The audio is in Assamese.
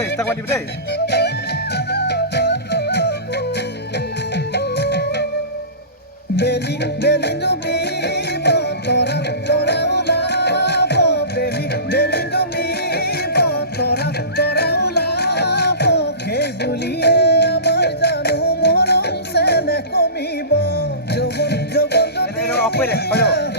দেই ষ্টাক মাতিবি দেই বেলি বেলি তুমি বতৰা তৰা ওলাব বেলি বেলি তুমি বতৰা তৰা ওলাব সেই বুলিয়ে আমাৰ জানো মৰম চেনেহ কমিব যৌৱন যৌৱন যদি